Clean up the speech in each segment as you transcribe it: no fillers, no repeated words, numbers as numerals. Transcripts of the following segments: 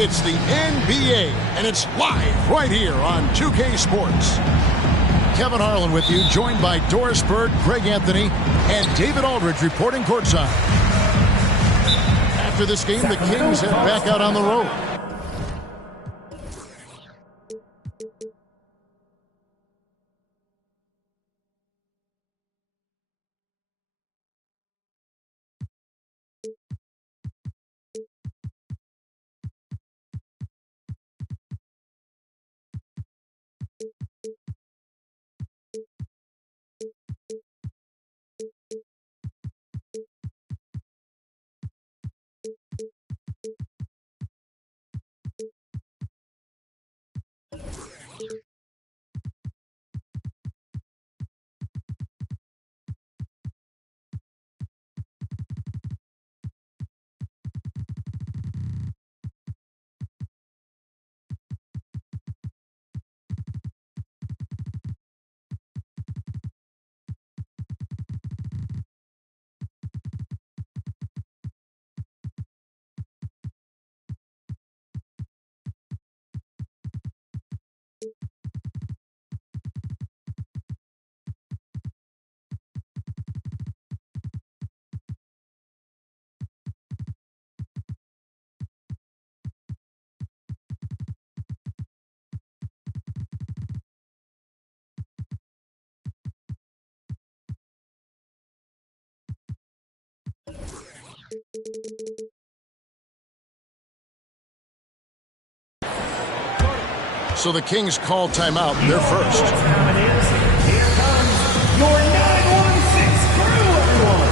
It's the NBA, and it's live right here on 2K Sports. Kevin Harlan with you, joined by Doris Bird, Greg Anthony, and David Aldridge reporting courtside. After this game, the Kings head back out on the road. So the Kings call timeout. They're first. Here comes your 916 crew, everyone.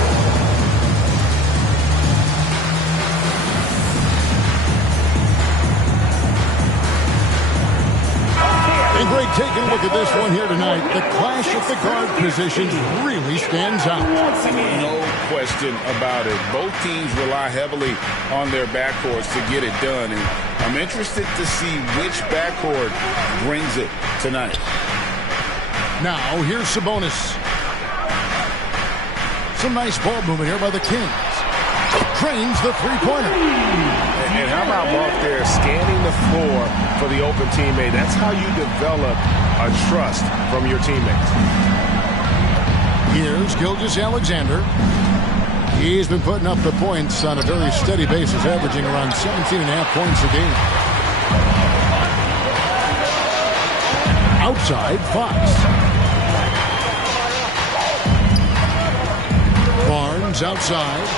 And Greg, taking a look at this one here tonight, the clash of the guard positions really stands out. No question about it. Both teams rely heavily on their backcourts to get it done. And I'm interested to see which backcourt brings it tonight. Now, here's Sabonis. Some nice ball movement here by the Kings. Trains the three-pointer. And how about Mark there scanning the floor for the open teammate? That's how you develop a trust from your teammates. Here's Gilgeous-Alexander. He's been putting up the points on a very steady basis, averaging around 17.5 points a game. Outside, Fox. Barnes outside.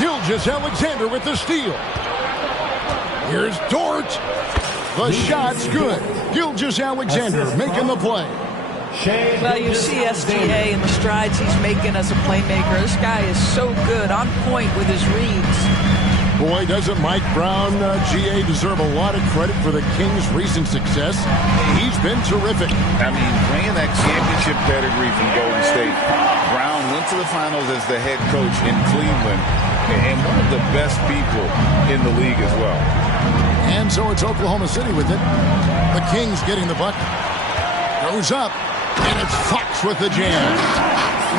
Gilgeous-Alexander with the steal. Here's Dort. The shot's good. Gilgeous-Alexander making the play. Well, you see SGA and the strides he's making as a playmaker. This guy is so good, on point with his reads. Boy, doesn't Mike Brown, GA, deserve a lot of credit for the Kings' recent success? He's been terrific. I mean, bringing that championship pedigree from Golden State, Brown went to the finals as the head coach in Cleveland, and one of the best people in the league as well. And so it's Oklahoma City with it. The Kings getting the bucket. Goes up, and it's Fox with the jam.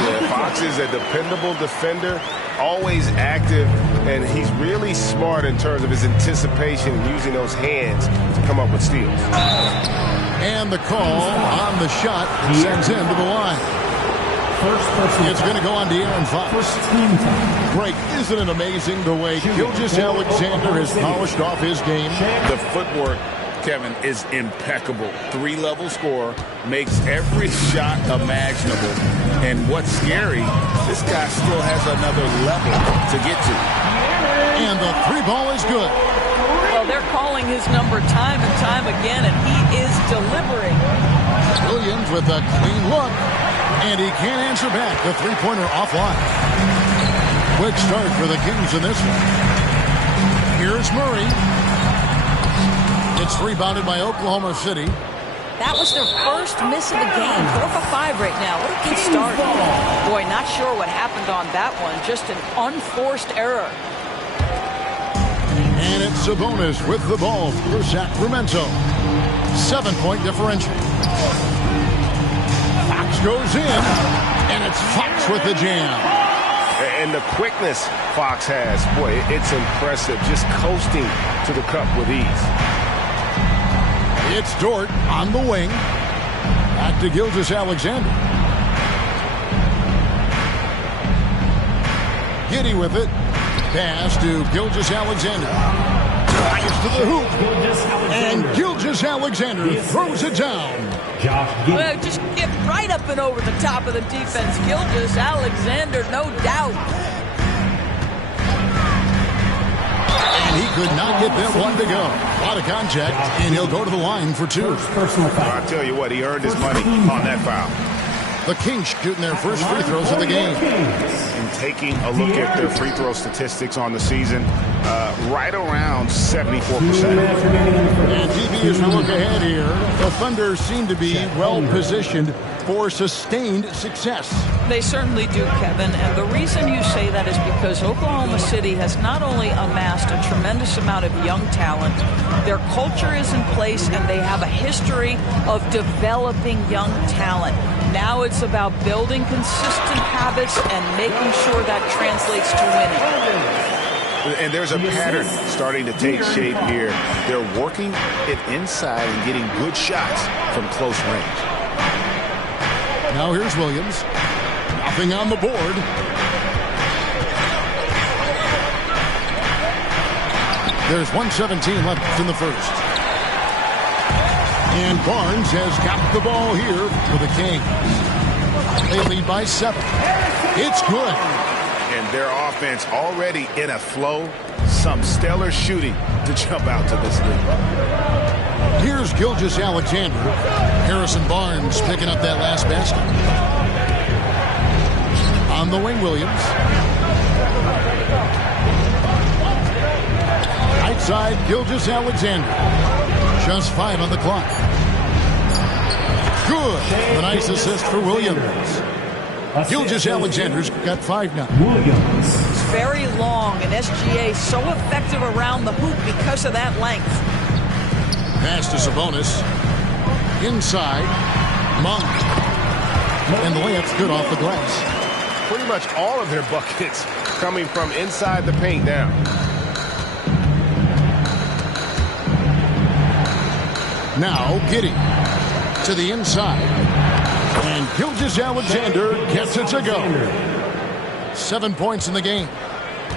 Yeah, Fox is a dependable defender, always active, and he's really smart in terms of his anticipation and using those hands to come up with steals. And the call on the shot sends him to the line. It's going to go on De'Aaron Fox. Great. Isn't it amazing the way Gilgeous-Alexander has polished off his game? The footwork, Kevin, is impeccable. Three-level scorer, makes every shot imaginable. And what's scary, this guy still has another level to get to. And the three ball is good. Well, they're calling his number time and time again, and he is delivering. Williams with a clean look. And he can't answer back. The three-pointer offline. Quick start for the Kings in this one. Here's Murray. It's rebounded by Oklahoma City. That was their first miss of the game. 4 for 5 right now. What a good start. Boy, not sure what happened on that one. Just an unforced error. And it's Sabonis with the ball for Sacramento. 7-point differential. Fox goes in, And it's Fox with the jam. And the quickness Fox has, boy, it's impressive. Just coasting to the cup with ease. It's Dort on the wing. Back to Gilgeous-Alexander. Giddey with it. Pass to Gilgeous-Alexander. Drives to the hoop. And Gilgeous-Alexander throws it down. Well, just get right up and over the top of the defense. Gilgeous-Alexander, no doubt. And he could not get that one to go. A lot of contact, and he'll go to the line for two. I'll tell you what, he earned his money on that foul. The Kings shooting their first free throws of the game. And taking a look at their free throw statistics on the season, right around 74%. And DB, as we look ahead here, the Thunder seem to be well-positioned for sustained success. They certainly do, Kevin. And the reason you say that is because Oklahoma City has not only amassed a tremendous amount of young talent, their culture is in place, and they have a history of developing young talent. Now it's about building consistent habits and making sure that translates to winning. And there's a pattern starting to take shape here. They're working it inside and getting good shots from close range. Now here's Williams. Nothing on the board. There's 1:17 left in the first. And Barnes has got the ball here for the Kings. They lead by 7. It's good. And their offense already in a flow. Some stellar shooting to jump out to this lead. Here's Gilgeous-Alexander. Harrison Barnes picking up that last basket. On the wing, Williams. Right side, Gilgeous-Alexander. Just 5 on the clock. Good. A nice assist for Williams. Gilgeous-Alexander's got 5 now. It's very long, and SGA so effective around the hoop because of that length. Pass to Sabonis. Inside. Monk. And the layup's good off the glass. Pretty much all of their buckets coming from inside the paint now. Now Giddey to the inside. And Gilgeous-Alexander gets it to go. 7 points in the game.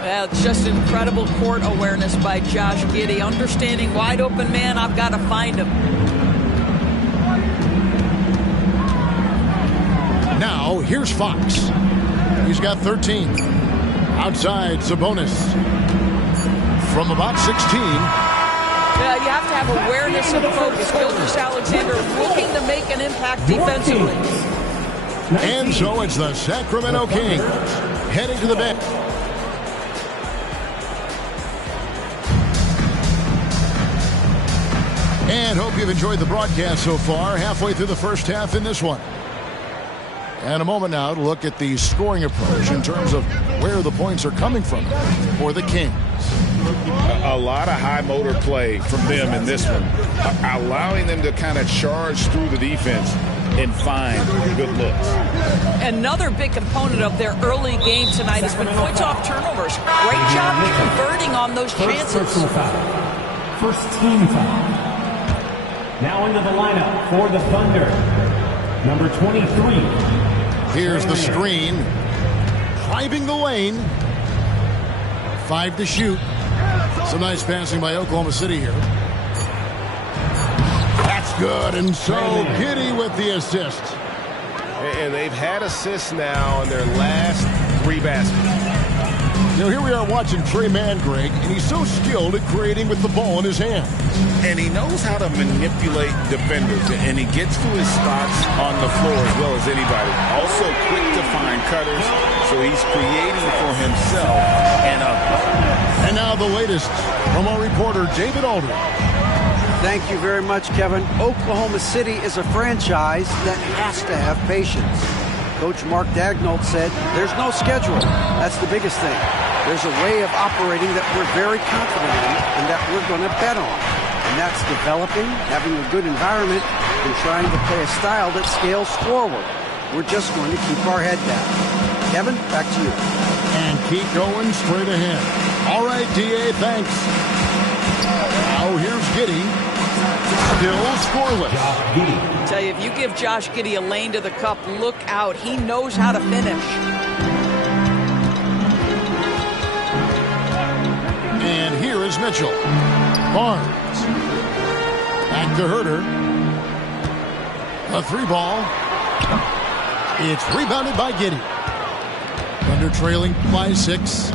Well, it's just incredible court awareness by Josh Giddey. Understanding wide open man, I've got to find him. Now here's Fox. He's got 13. Outside, Sabonis. From about 16. You have to have awareness and focus. Gilgeous-Alexander looking to make an impact defensively. And so it's the Sacramento Kings heading to the bench. And hope you've enjoyed the broadcast so far. Halfway through the first half in this one. And a moment now to look at the scoring approach in terms of where the points are coming from for the Kings. A lot of high motor play from them in this one, allowing them to kind of charge through the defense and find good looks. Another big component of their early game tonight has been points off turnovers. Great job converting on those chances. First team foul. Now into the lineup for the Thunder. Number 23. Here's the screen. Driving the lane. 5 to shoot. Some nice passing by Oklahoma City here. That's good. And so Giddey with the assist. And they've had assists now in their last 3 baskets. You know, here we are watching Trey Mann, Greg, and he's so skilled at creating with the ball in his hand. And he knows how to manipulate defenders, and he gets to his spots on the floor as well as anybody. Also quick to find cutters, so he's creating for himself and others. And now the latest from our reporter, David Aldridge. Thank you very much, Kevin. Oklahoma City is a franchise that has to have patience. Coach Mark Daigneault said, there's no schedule. That's the biggest thing. There's a way of operating that we're very confident in and that we're going to bet on. And that's developing, having a good environment, and trying to play a style that scales forward. We're just going to keep our head down. Kevin, back to you. And keep going straight ahead. All right, D.A., thanks. Now here's Giddey. Still scoreless. I tell you, if you give Josh Giddey a lane to the cup, look out. He knows how to finish. And here is Mitchell. Barnes. Back to Herter. A 3-ball. It's rebounded by Giddey. Thunder trailing by 6.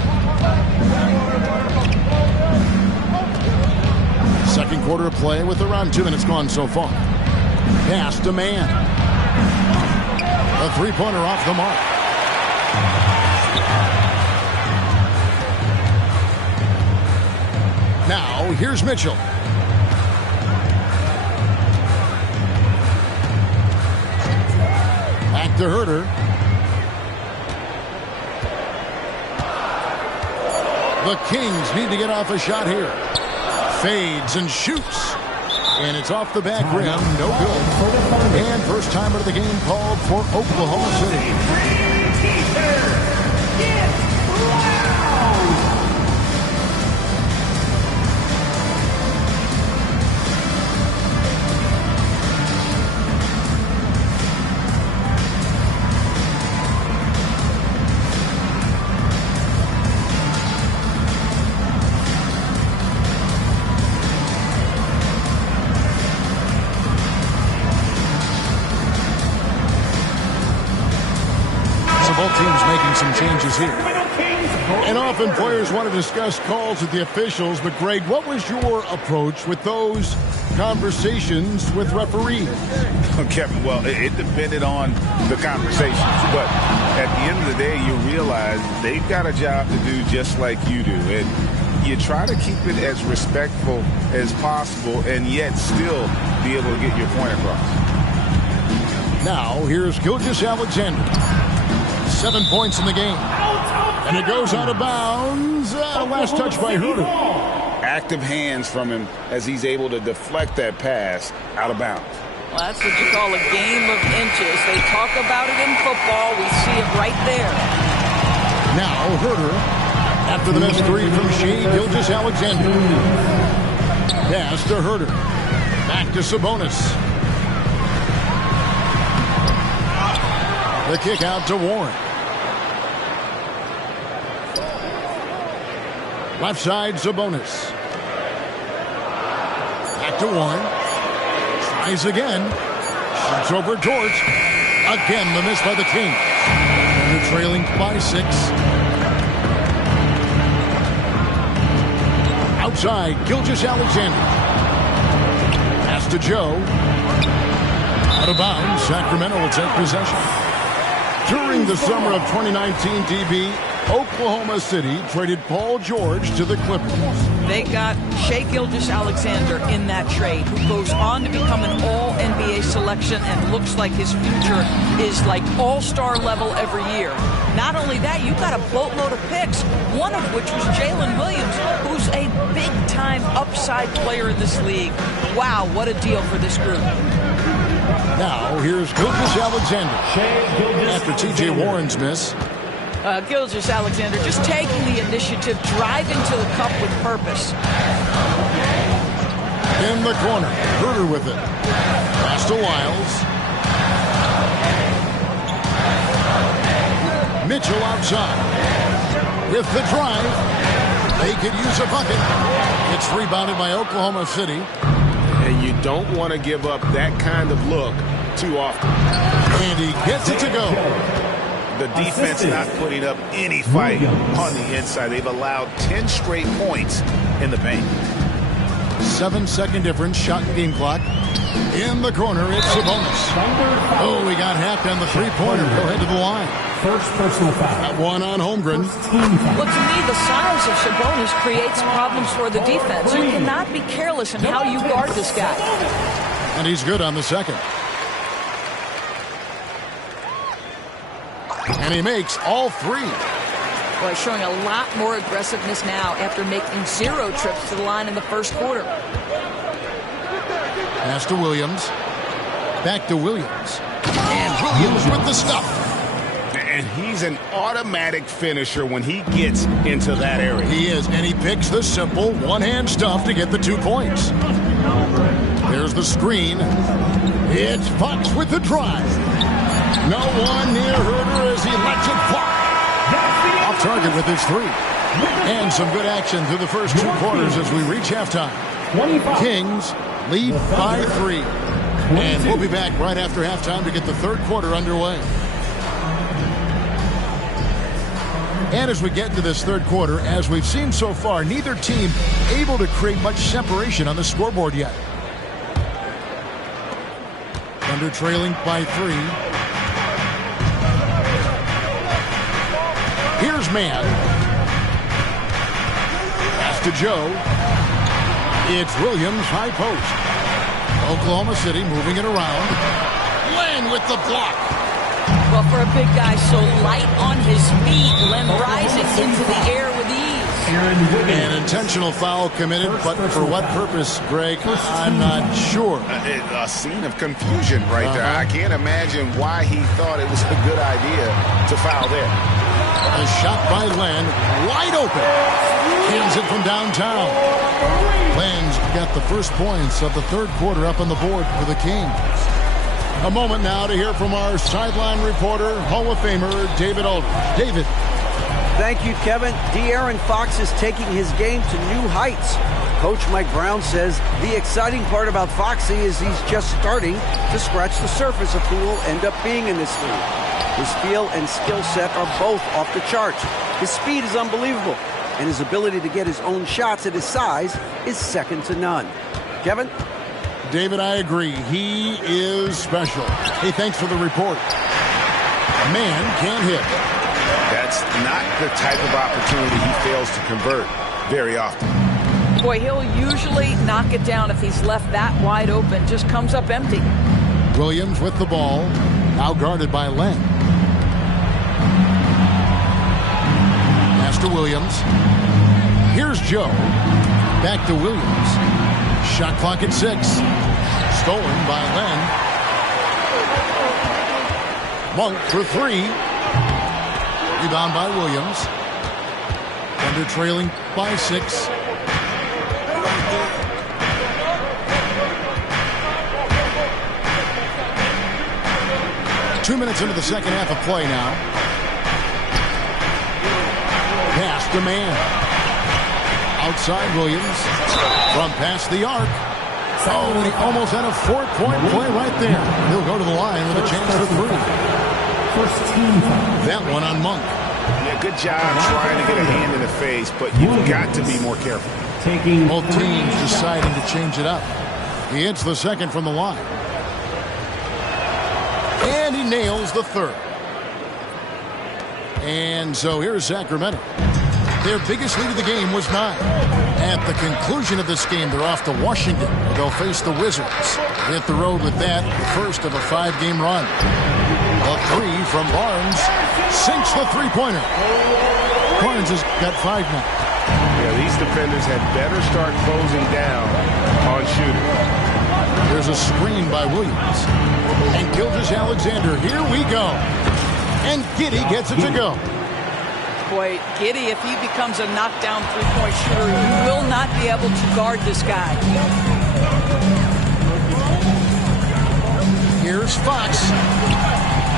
Second quarter of play with around 2 minutes gone so far. Pass to Mann. A 3-pointer off the mark. Now here's Mitchell. Back to Herter. The Kings need to get off a shot here. Fades and shoots. And it's off the back rim. No good. And first time of the game called for Oklahoma City. Both teams making some changes here. And often players want to discuss calls with the officials, but Greg, what was your approach with those conversations with referees? Kevin, well, it depended on the conversations, but at the end of the day, you realize they've got a job to do just like you do, and you try to keep it as respectful as possible and yet still be able to get your point across. Now, here's Gilgeous-Alexander. 7 points in the game. And it goes out of bounds. Last touch by Herter. Active hands from him as he's able to deflect that pass out of bounds. Well, that's what you call a game of inches. They talk about it in football. We see it right there. Now Herter. After the missed 3 from Shea Gilgeous-Alexander. Pass to Herter. Back to Sabonis. The kick out to Warren. Left side, Sabonis. Back to Warren. Tries again. Shoots over George. Again, the miss by the Kings. And they're trailing by 6. Outside, Gilgeous-Alexander. Pass to Joe. Out of bounds, Sacramento will take possession. During the summer of 2019, DB, Oklahoma City traded Paul George to the Clippers. They got Shea Gilgeous-Alexander in that trade, who goes on to become an all-NBA selection and looks like his future is like all-star level every year. Not only that, you got a boatload of picks, one of which was Jalen Williams, who's a big-time upside player in this league. Wow, what a deal for this group. Now, here's Gilgeous-Alexander. After T.J. Warren's miss. Gilgeous-Alexander just taking the initiative, driving to the cup with purpose. In the corner, Herter with it. Pass to Wiles. Mitchell outside. With the drive, they could use a bucket. It's rebounded by Oklahoma City. And you don't want to give up that kind of look too often. And he gets it to go. The defense not putting up any fight on the inside. They've allowed 10 straight points in the paint. 7-second difference, shot game clock. In the corner, it's Sabonis. Oh, he got hacked on the three-pointer. Go ahead to the line. First personal foul. That one on Holmgren. Well, to me, the size of Sabonis creates problems for the defense. You cannot be careless in how you guard this guy. And he's good on the second. And he makes all 3. Boy, showing a lot more aggressiveness now after making 0 trips to the line in the first quarter. Pass to Williams. Back to Williams. And Williams with the stuff. And he's an automatic finisher when he gets into that area. He is, and he picks the simple one-hand stuff to get the 2 points. There's the screen. It's Fox with the drive. No one near Herder as he lets it fly. Off target with his 3. And some good action through the first 2 quarters as we reach halftime. Kings lead by 3. And we'll be back right after halftime to get the third quarter underway. And as we get into this third quarter, as we've seen so far, neither team able to create much separation on the scoreboard yet. Thunder trailing by 3. Here's Mann. Pass to Joe. It's Williams, high post. Oklahoma City moving it around. Len with the block. Well, for a big guy so light on his feet, Len rising into the air with ease. An intentional foul committed, but for what purpose, Greg? I'm not sure. A scene of confusion right there. I can't imagine why he thought it was a good idea to foul there. A shot by Len, wide open. Hits it from downtown. Len's got the first points of the third quarter up on the board for the Kings. A moment now to hear from our sideline reporter, Hall of Famer David Aldridge. David. Thank you, Kevin. De'Aaron Fox is taking his game to new heights. Coach Mike Brown says the exciting part about Foxy is he's just starting to scratch the surface of who will end up being in this league. His feel and skill set are both off the charts. His speed is unbelievable, and his ability to get his own shots at his size is second to none. Kevin? David, I agree. He is special. Hey, thanks for the report. Man can't hit. That's not the type of opportunity he fails to convert very often. Boy, he'll usually knock it down if he's left that wide open. Just comes up empty. Williams with the ball. Now guarded by Len. Pass to Williams. Here's Joe. Back to Williams. Shot clock at 6. Stolen by Len. Monk for 3. Rebound by Williams. Thunder trailing by 6. Two minutes into the second half of play now. Pass to Mann. Outside Williams. From past the arc. Oh, and he almost had a 4-point play right there. He'll go to the line with a chance for 3. First team foul. That one on Monk. Yeah, good job trying to get a hand in the face, but you've got to be more careful. Taking both teams deciding to change it up. He hits the second from the line. And he nails the third. And so here's Sacramento. Their biggest lead of the game was 9. At the conclusion of this game, they're off to Washington. They'll face the Wizards. Hit the road with that, the first of a 5-game run. A 3 from Barnes sinks the three-pointer. Barnes has got 5 now. Yeah, these defenders had better start closing down on shooting. There's a screen by Williams. And Gilgeous-Alexander, here we go. And Giddey gets it to go. Boy, Giddey, if he becomes a knockdown three-point shooter, you will not be able to guard this guy. Here's Fox.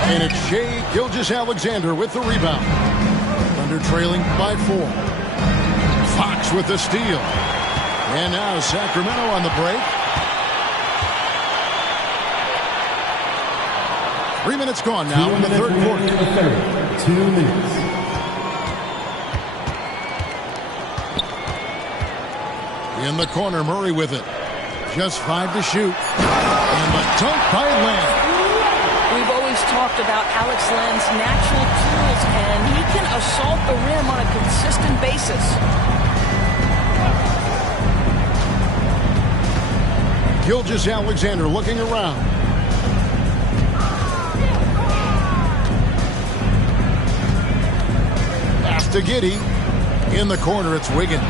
And it's Shai Gilgeous-Alexander with the rebound. Thunder trailing by 4. Fox with the steal. And now Sacramento on the break. 3 minutes gone now in the third quarter. 2 minutes. In the corner, Murray with it. Just 5 to shoot. And the dunk by Len. We've always talked about Alex Len's natural tools, and he can assault the rim on a consistent basis. Gilgeous-Alexander looking around. Pass to Giddey. In the corner, it's Wiggins.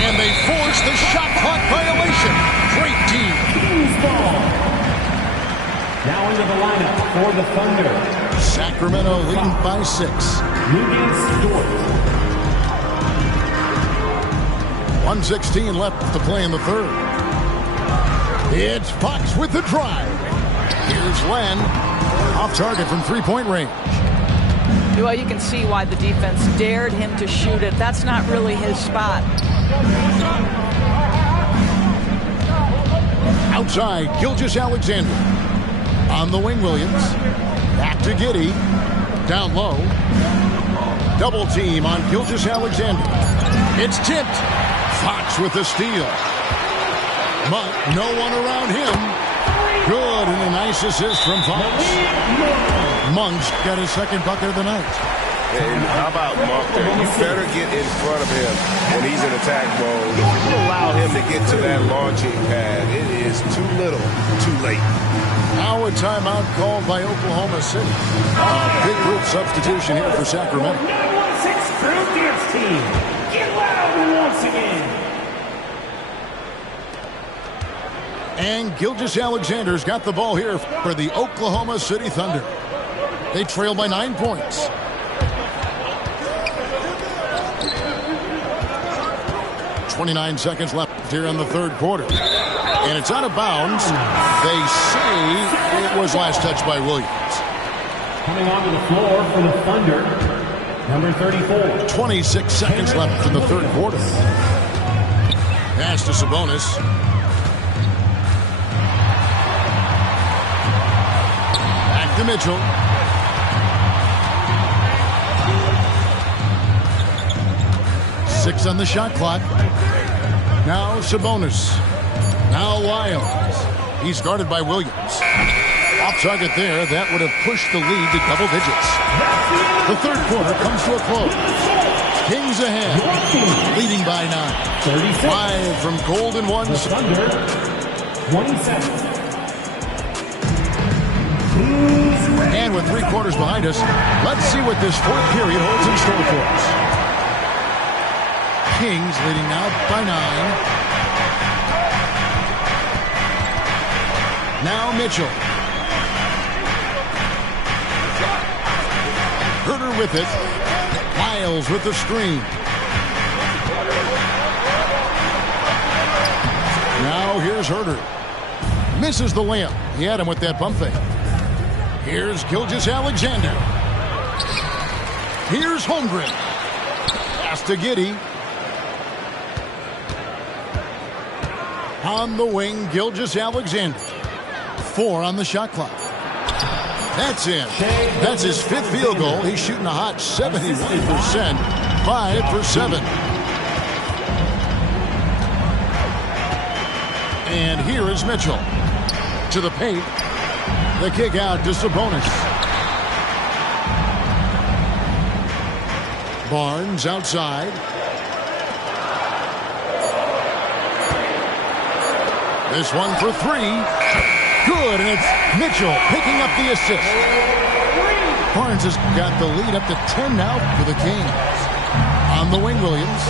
And they force the shot clock violation. Great team. Now into the lineup for the Thunder. Sacramento leading by 6. Lucas Dort. 1:16 left to play in the third. It's Fox with the drive. Here's Len. Off target from three-point range. Well, you can see why the defense dared him to shoot it. That's not really his spot. Outside, Gilgeous-Alexander. On the wing, Williams. Back to Giddey. Down low. Double team on Gilgeous-Alexander. It's tipped. Fox with the steal. Monk, no one around him. Good, and a nice assist from Fox. Monk's got his second bucket of the night. And how about Monk there? You better get in front of him when he's in attack mode. If you allow him to get to that launching pad, it is too little, too late. Now a timeout called by Oklahoma City. Big group substitution here for Sacramento. 916 Corinthians team. Get loud once again. And Gilgeous-Alexander's got the ball here for the Oklahoma City Thunder. They trail by 9 points. .29 seconds left here in the third quarter. And it's out of bounds. They say it was last touched by Williams. Coming onto the floor for the Thunder, number 34. 26 seconds left in the third quarter. Pass to Sabonis. Back to Mitchell. Six on the shot clock. Now Sabonis. Now Wiles. He's guarded by Williams. Off target there. That would have pushed the lead to double digits. The third quarter comes to a close. Kings ahead. Leading by 9. 5 from Golden One. The Thunder, 27. And with 3 quarters behind us, let's see what this fourth period holds in store for us. Kings leading now by 9. Now Mitchell. Herter with it. Wiles with the screen. Now here's Herter. Misses the layup. He had him with that pump fake. Here's Gilgeous-Alexander. Here's Holmgren. Pass to Giddey. On the wing, Gilgeous-Alexander. 4 on the shot clock. That's in. That's his 5th field goal. He's shooting a hot 71%. 5 for 7. And here is Mitchell. To the paint. The kick out to Sabonis. Barnes outside. This one for 3. Good, and it's Mitchell picking up the assist. Barnes has got the lead up to 10 now for the Kings. On the wing, Williams.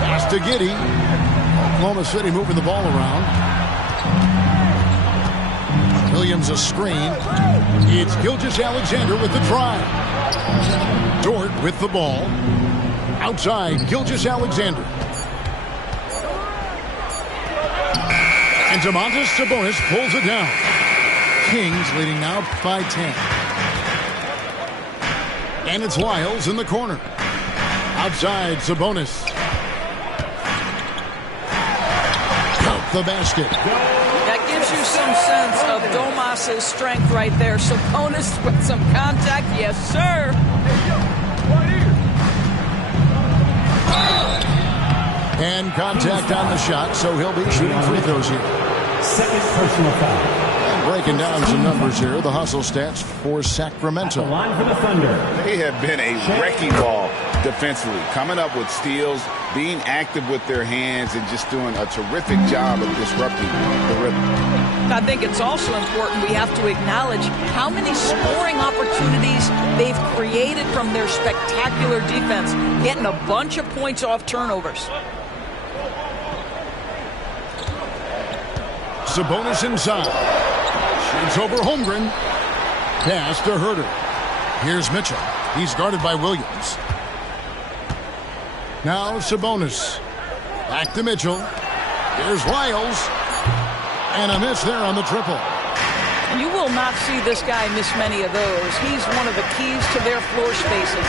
Pass to Giddey. Oklahoma City moving the ball around. Williams a screen. It's Gilgeous-Alexander with the drive. Dort with the ball. Outside, Gilgeous-Alexander. And Domantas Sabonis pulls it down. Kings leading now by 10. And it's Wiles in the corner. Outside, Sabonis. Count the basket. That gives you some sense of Domas's strength right there. Sabonis with some contact. Yes, sir. And contact on the shot, so he'll be shooting free throws here. Second personal foul. And breaking down some numbers here, the hustle stats for Sacramento. The line for the Thunder. They have been a wrecking ball defensively, coming up with steals, being active with their hands, and just doing a terrific job of disrupting the rhythm. I think it's also important we have to acknowledge how many scoring opportunities they've created from their spectacular defense, getting a bunch of points off turnovers. Sabonis inside. It's over Holmgren. Pass to Herter. Here's Mitchell. He's guarded by Williams. Now Sabonis. Back to Mitchell. Here's Lyles. And a miss there on the triple. And you will not see this guy miss many of those. He's one of the keys to their floor spacing.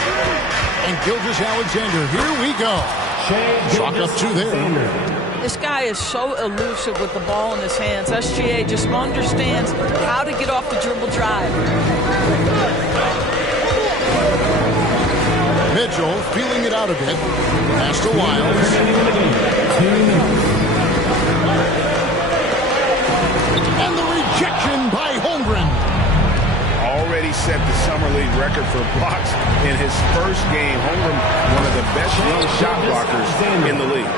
And Gilgeous-Alexander, here we go. Chalk up 2 there. This guy is so elusive with the ball in his hands. SGA just understands how to get off the dribble drive. Mitchell feeling it out a bit. Pass to Lyles. And the rejection by Holmgren. Already set the Summer League record for blocks in his first game. Holmgren, one of the best young shot blockers in the league.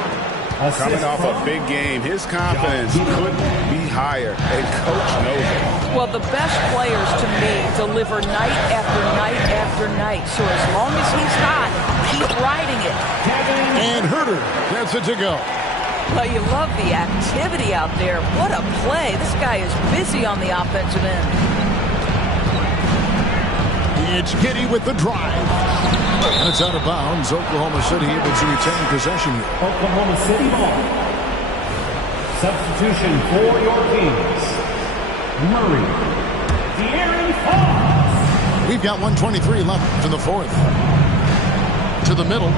Coming off a big game, his confidence couldn't be higher, and coach knows it. Well, the best players, to me, deliver night after night after night. So as long as he's hot, keep riding it. And Herter gets it to go. Well, you love the activity out there. What a play. This guy is busy on the offensive end. It's Giddey with the drive. And it's out of bounds. Oklahoma City able to retain possession here. Oklahoma City ball. Substitution for your Kings. Murray. De'Aaron Fox. We've got 1:23 left in the fourth. To the middle.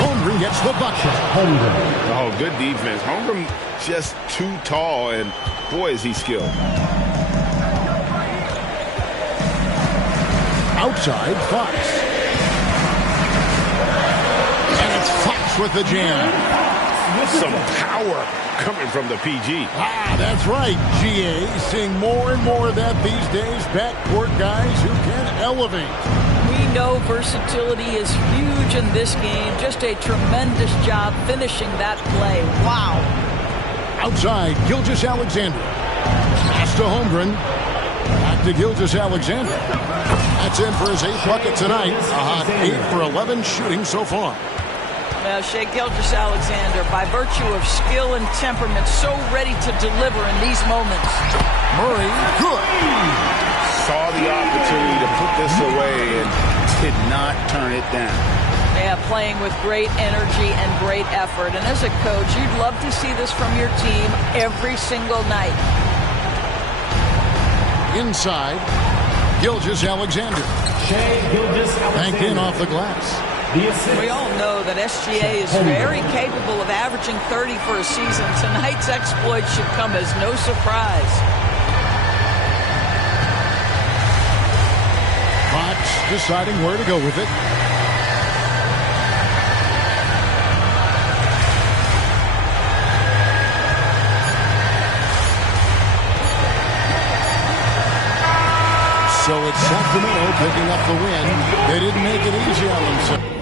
Holmgren gets the bucket. Oh, good defense. Holmgren just too tall, and boy, is he skilled. Outside, Fox. And it's Fox with the jam. Some power coming from the PG. That's right, GA. Seeing more and more of that these days. Backcourt guys who can elevate. We know versatility is huge in this game. Just a tremendous job finishing that play. Wow. Outside, Gilgeous-Alexander. Pass to Holmgren. Back to Gilgeous-Alexander. That's in for his 8th bucket tonight. A hot 8 for 11 shooting so far. Now, Shai Gilgeous-Alexander, by virtue of skill and temperament, so ready to deliver in these moments. Murray, good. Saw the opportunity to put this away and did not turn it down. Yeah, playing with great energy and great effort. And as a coach, you'd love to see this from your team every single night. Inside, Gilgeous-Alexander. Shai Gilgeous-Alexander. Banked in off the glass. We all know that SGA is very capable of averaging 30 for a season. Tonight's exploit should come as no surprise. Fox deciding where to go with it. So it's Sacramento picking up the win. They didn't make it easy on themselves.